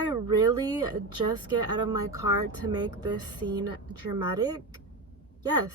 I really just get out of my car to make this scene dramatic? Yes,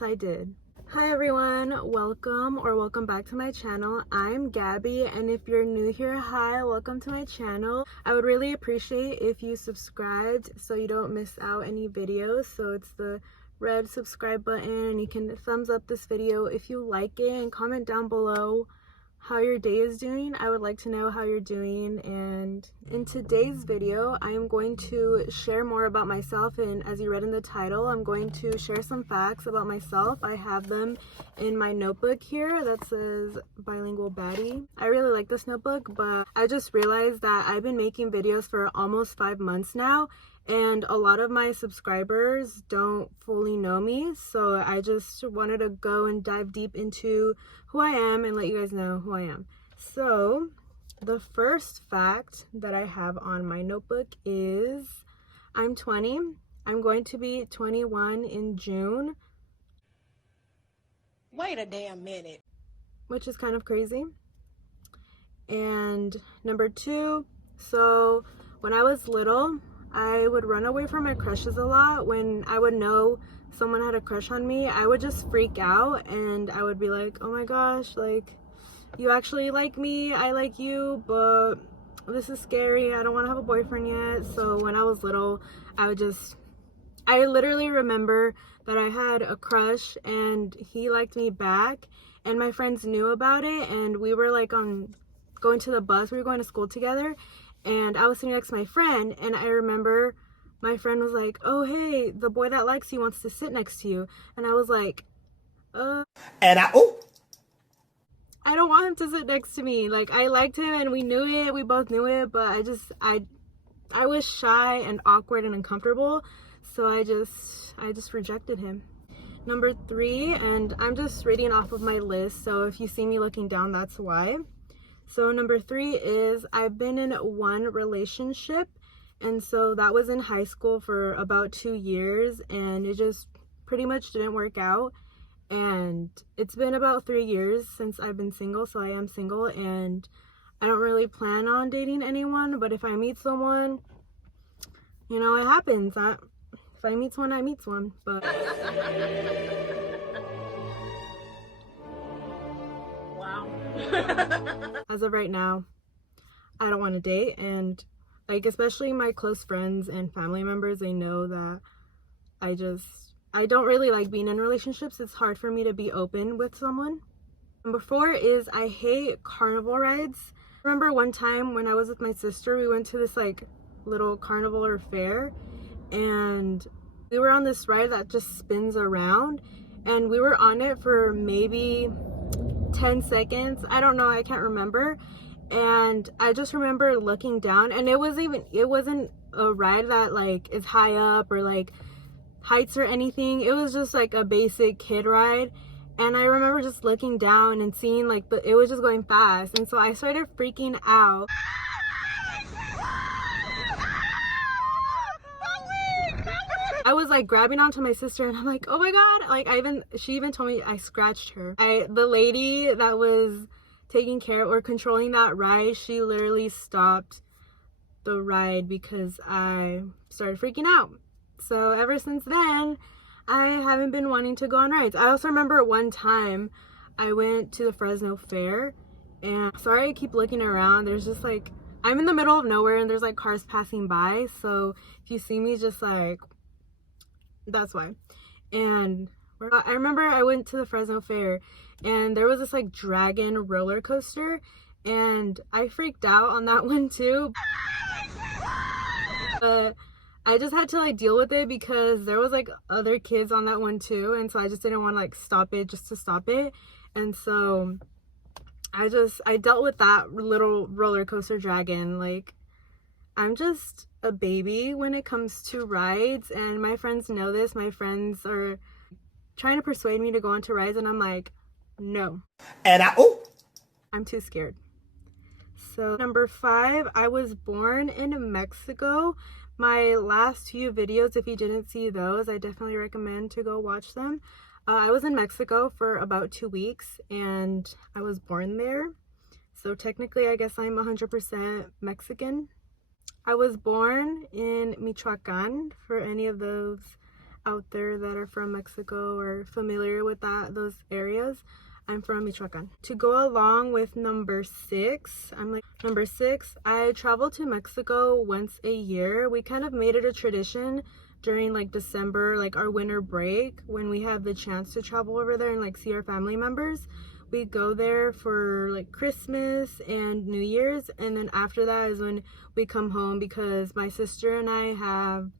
I did. Hi everyone, welcome back to my channel. I'm Gabby, and if you're new here, hi, welcome to my channel. I would really appreciate if you subscribed so you don't miss out any videos. So it's the red subscribe button, and you can thumbs up this video if you like it, and comment down below how your day is doing. I would like to know how you're doing. And in today's video, I am going to share more about myself, and as you read in the title, I'm going to share some facts about myself. I have them in my notebook here that says Bilingual Baddie. I really like this notebook, but I just realized that I've been making videos for almost 5 months now, and a lot of my subscribers don't fully know me, so I just wanted to go and dive deep into who I am and let you guys know who I am. So the first fact that I have on my notebook is I'm 20. I'm going to be 21 in June. Wait a damn minute. Which is kind of crazy. And number 2, so when I was little, I would run away from my crushes a lot. When I would know someone had a crush on me, I would just freak out, and I would be like, oh my gosh, like, you actually like me, I like you, but this is scary, I don't want to have a boyfriend yet. So when I was little, I literally remember that I had a crush and he liked me back, and my friends knew about it, and we were like going to the bus, we were going to school together, and I was sitting next to my friend, and I remember my friend was like, oh hey, the boy that likes you wants to sit next to you. And I was like, and I don't want him to sit next to me. Like, I liked him and we knew it, we both knew it, but I was shy and awkward and uncomfortable, so I just rejected him. Number 3, and I'm just reading off of my list, so if you see me looking down, that's why. So number 3 is I've been in one relationship, and so that was in high school for about 2 years, and it just pretty much didn't work out. And it's been about 3 years since I've been single, so I am single, and I don't really plan on dating anyone, but if I meet someone, you know, it happens. If I meet someone, I meet someone, but as of right now, I don't want to date. And like, especially my close friends and family members, they know that I don't really like being in relationships. It's hard for me to be open with someone. Number 4 is I hate carnival rides. I remember one time when I was with my sister, we went to this like little carnival or fair, and we were on this ride that just spins around, and we were on it for maybe 10 seconds. I don't know, I can't remember. And I just remember looking down, and it wasn't a ride that like is high up or like heights or anything. It was just like a basic kid ride, and I remember just looking down and seeing like it was just going fast, and so I started freaking out. I was like grabbing onto my sister, and I'm like, oh my god, like she even told me I scratched her. The lady that was taking care of or controlling that ride, she literally stopped the ride because I started freaking out. So ever since then, I haven't been wanting to go on rides. I also remember one time I went to the Fresno Fair, and sorry I keep looking around, there's just like, I'm in the middle of nowhere and there's like cars passing by, so if you see me, just like, that's why. And I remember I went to the Fresno Fair, and there was this like dragon roller coaster, and I freaked out on that one too. But I just had to like deal with it because there was like other kids on that one too, and so I just didn't want to like stop it just to stop it. And so I dealt with that little roller coaster dragon. Like, I'm just a baby when it comes to rides, and my friends know this. My friends are trying to persuade me to go onto rides, and I'm like, no. And I'm too scared. So number 5, I was born in Mexico. My last few videos, if you didn't see those, I definitely recommend to go watch them. I was in Mexico for about 2 weeks, and I was born there. So technically, I guess I'm 100% Mexican. I was born in Michoacan, for any of those out there that are from Mexico or familiar with those areas. I'm from Michoacan. To go along with number 6, number 6, I travel to Mexico once a year. We kind of made it a tradition during like December, like our winter break, when we have the chance to travel over there and like see our family members. We go there for like Christmas and New Year's, and then after that is when we come home because my sister and I have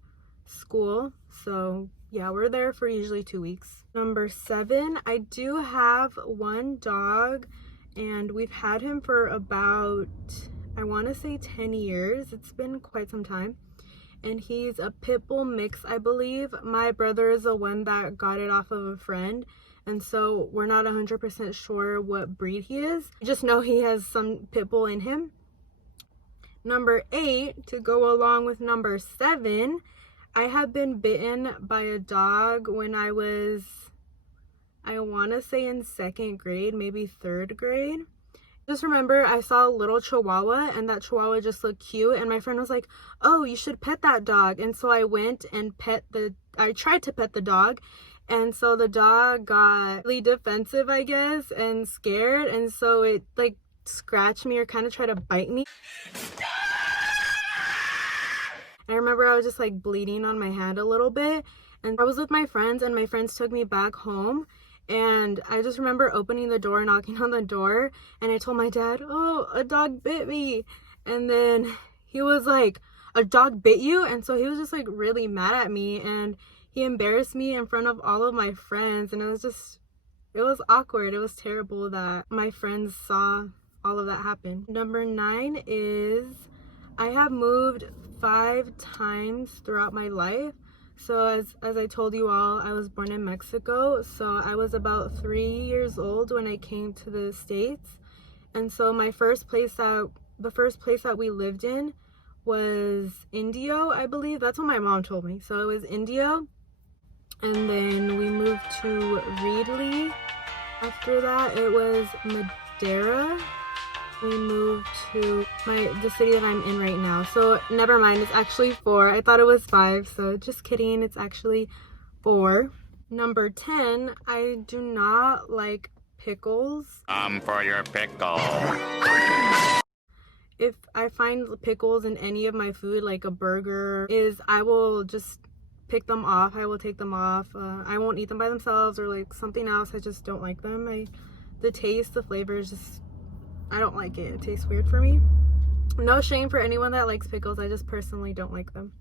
school. So yeah, we're there for usually 2 weeks. Number 7, I do have one dog, and we've had him for about, I want to say 10 years. It's been quite some time. And he's a pit bull mix, I believe. My brother is the one that got it off of a friend, and so we're not 100% sure what breed he is. I just know he has some pit bull in him. Number 8, to go along with number 7, I have been bitten by a dog when I was, I want to say in 2nd grade, maybe 3rd grade. Just remember I saw a little chihuahua, and that chihuahua just looked cute, and my friend was like, oh, you should pet that dog. And so I went and I tried to pet the dog, and so the dog got really defensive, I guess, and scared, and so it like scratched me or kind of tried to bite me. I remember I was just like bleeding on my hand a little bit, and I was with my friends, and my friends took me back home. And I just remember opening the door, knocking on the door, and I told my dad, oh, a dog bit me. And then he was like, a dog bit you? And so he was just like really mad at me, and he embarrassed me in front of all of my friends, and it was awkward. It was terrible that my friends saw all of that happen. Number 9 is I have moved 5 times throughout my life. So as I told you all, I was born in Mexico. So I was about 3 years old when I came to the States. And so the first place that we lived in was Indio, I believe. That's what my mom told me. So it was Indio. And then we moved to Reedley. After that, it was Madera. We moved to the city that I'm in right now. So never mind, it's actually 4. I thought it was 5, so just kidding, it's actually 4. Number 10, I do not like pickles. For your pickle. If I find pickles in any of my food, like a burger, I will just pick them off. I will take them off. I won't eat them by themselves or like something else. I just don't like them. The taste, the flavor is just, I don't like it. It tastes weird for me. No shame for anyone that likes pickles. I just personally don't like them.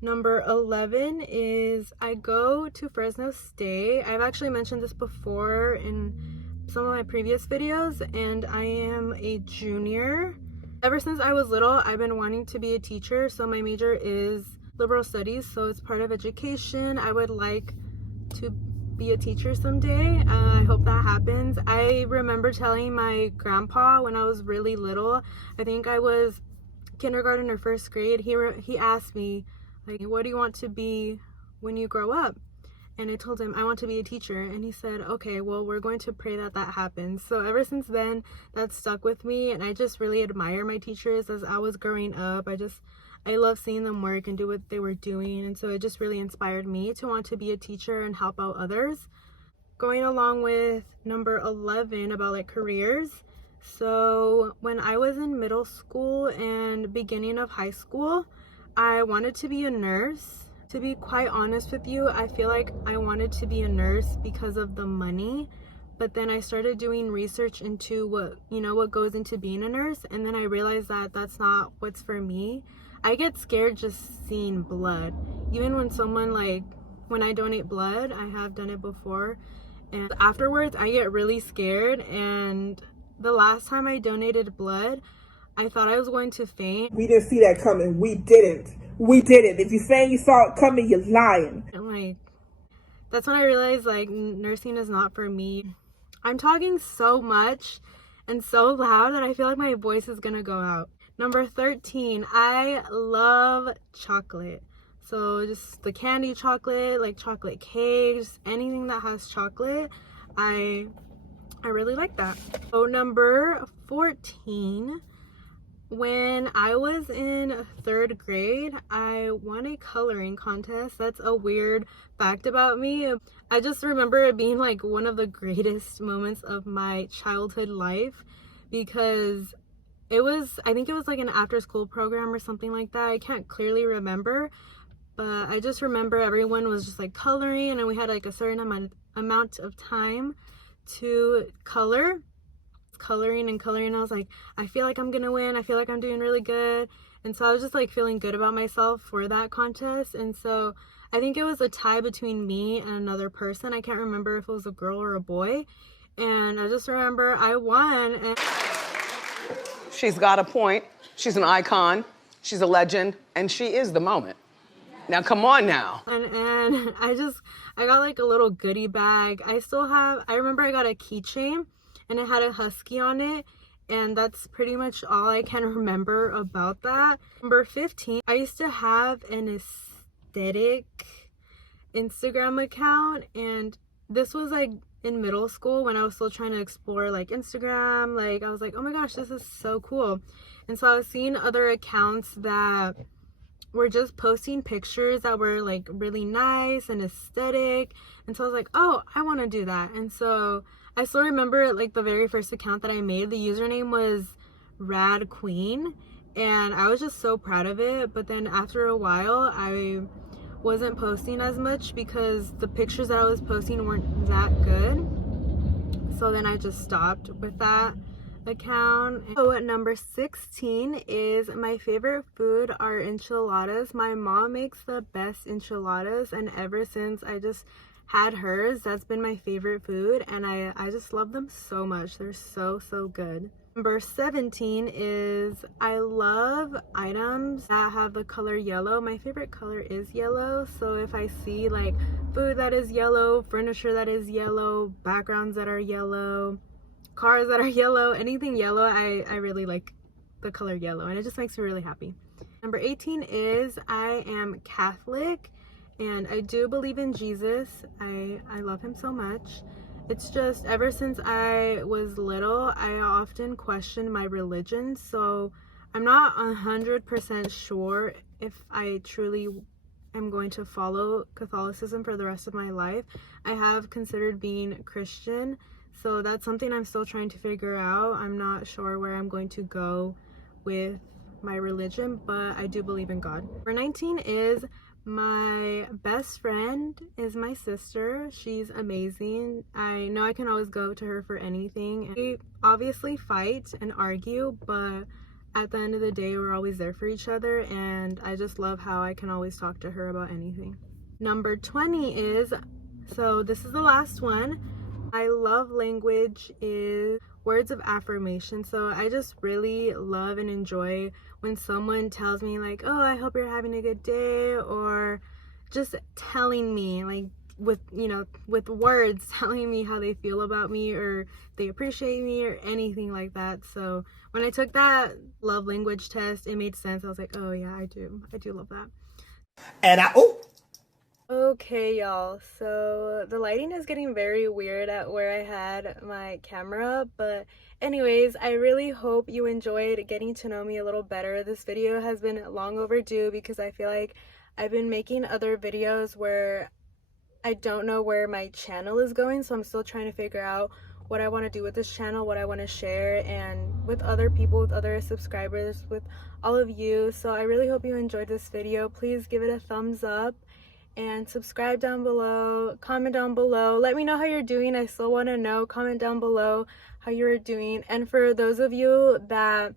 Number 11 is I go to Fresno State. I've actually mentioned this before in some of my previous videos, and I am a junior. Ever since I was little, I've been wanting to be a teacher. So my major is liberal studies, so it's part of education. I would like to be a teacher someday. I hope that happens. I remember telling my grandpa when I was really little, I think I was kindergarten or 1st grade, he asked me, like, what do you want to be when you grow up? And I told him I want to be a teacher, and he said, okay, well, we're going to pray that happens. So ever since then, that stuck with me, and I just really admire my teachers. As I was growing up, I love seeing them work and do what they were doing, and so it just really inspired me to want to be a teacher and help out others. Going along with number 11 about like careers. So when I was in middle school and beginning of high school, I wanted to be a nurse. To be quite honest with you, I feel like I wanted to be a nurse because of the money. But then I started doing research into what goes into being a nurse, and then I realized that that's not what's for me. I get scared just seeing blood. Even when I donate blood, I have done it before, and afterwards I get really scared. And the last time I donated blood, I thought I was going to faint. We didn't see that coming. We didn't. If you're saying you saw it coming, you're lying. And that's when I realized nursing is not for me. I'm talking so much and so loud that I feel like my voice is gonna go out. Number 13, I love chocolate. So just the candy chocolate, like chocolate cakes, anything that has chocolate, I really like that. So number 14, When I was in 3rd grade, I won a coloring contest. That's a weird fact about me. I just remember it being like one of the greatest moments of my childhood life because I think it was like an after school program or something like that. I can't clearly remember, but I just remember everyone was just like coloring, and then we had like a certain amount of time to coloring and coloring. I was like, I feel like I'm gonna win. I feel like I'm doing really good. And so I was just like feeling good about myself for that contest. And so I think it was a tie between me and another person. I can't remember if it was a girl or a boy. And I just remember I won. And she's got a point. She's an icon. She's a legend. And she is the moment. Now, come on now. And I got like a little goodie bag. I remember I got a keychain and it had a husky on it. And that's pretty much all I can remember about that. Number 15, I used to have an aesthetic Instagram account. And this was like in middle school when I was still trying to explore like Instagram. Like I was like, oh my gosh, this is so cool. And so I was seeing other accounts that were just posting pictures that were like really nice and aesthetic. And so I was like, oh, I want to do that. And so I still remember like the very first account that I made, the username was Rad Queen, and I was just so proud of it. But then after a while, I wasn't posting as much because the pictures that I was posting weren't that good. So then I just stopped with that account. So number 16 is my favorite food are enchiladas. My mom makes the best enchiladas, and ever since I just had hers, that's been my favorite food, and I just love them so much. They're so good. Number 17 is I love items that have the color yellow. My favorite color is yellow, so if I see like food that is yellow, furniture that is yellow, backgrounds that are yellow, cars that are yellow, anything yellow, I really like the color yellow, and it just makes me really happy. Number 18 is I am Catholic, and I do believe in Jesus. I love him so much. It's just ever since I was little, I often question my religion, so I'm not 100% sure if I truly am going to follow Catholicism for the rest of my life. I have considered being Christian, so that's something I'm still trying to figure out. I'm not sure where I'm going to go with my religion, but I do believe in God. Number 19 is my best friend is my sister. She's amazing. I know I can always go to her for anything. We obviously fight and argue, but at the end of the day, we're always there for each other, and I just love how I can always talk to her about anything. Number 20 is, so this is the last one, my love language is words of affirmation. So I just really love and enjoy when someone tells me like, oh, I hope you're having a good day, or just telling me like with words, telling me how they feel about me or they appreciate me or anything like that. So when I took that love language test, it made sense. I was like, oh yeah, I do love that. And Okay, y'all, so the lighting is getting very weird at where I had my camera, but anyways, I really hope you enjoyed getting to know me a little better. This video has been long overdue because I feel like I've been making other videos where I don't know where my channel is going, so I'm still trying to figure out what I want to do with this channel, what I want to share, and with other people, with other subscribers, with all of you. So I really hope you enjoyed this video. Please give it a thumbs up and subscribe down below, comment down below, let me know how you're doing. I still want to know. Comment down below how you're doing. And for those of you that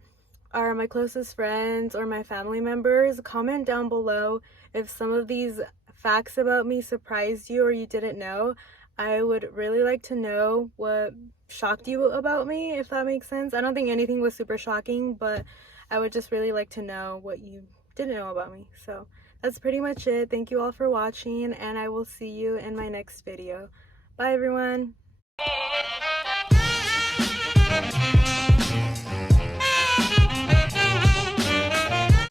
are my closest friends or my family members, comment down below if some of these facts about me surprised you or you didn't know. I would really like to know what shocked you about me, if that makes sense. I don't think anything was super shocking, but I would just really like to know what you didn't know about me. So that's pretty much it. Thank you all for watching, and I will see you in my next video. Bye, everyone.